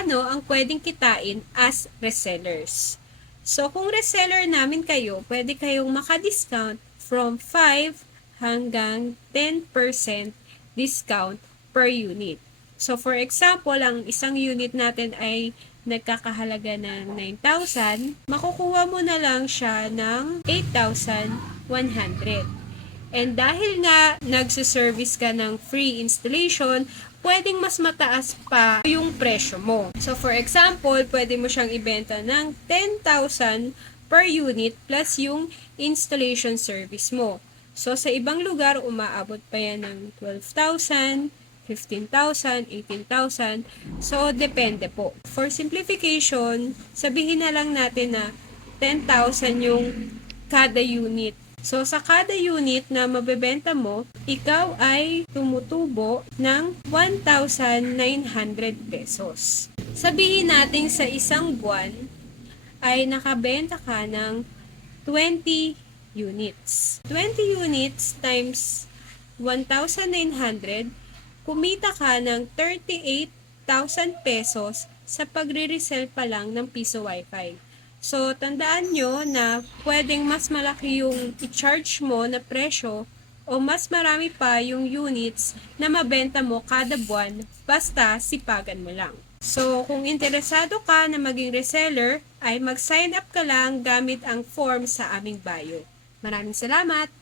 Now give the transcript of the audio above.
magkano ang pwedeng kitain as resellers. So, kung reseller namin kayo, pwede kayong makadiscount from 5 hanggang 10% discount per unit. So, for example, ang isang unit natin ay nagkakahalaga ng 9,000, makukuha mo na lang siya ng 8,100. And dahil nga nagsiservice ka ng free installation, pwedeng mas mataas pa yung presyo mo. So for example, pwede mo siyang ibenta ng 10,000 per unit plus yung installation service mo. So sa ibang lugar, umaabot pa yan ng 12,000, 15,000, 18,000. So, depende po. For simplification, sabihin na lang natin na 10,000 yung kada unit. So, sa kada unit na mabebenta mo, ikaw ay tumutubo ng 1,900 pesos. Sabihin natin sa isang buwan ay nakabenta ka ng 20 units. 20 units times 1,900, kumita ka ng 38,000 pesos sa pagre-resell pa lang ng Piso Wi-Fi. So, tandaan nyo na pwedeng mas malaki yung i-charge mo na presyo o mas marami pa yung units na mabenta mo kada buwan basta sipagan mo lang. So, kung interesado ka na maging reseller, ay mag-sign up ka lang gamit ang form sa aming bio. Maraming salamat!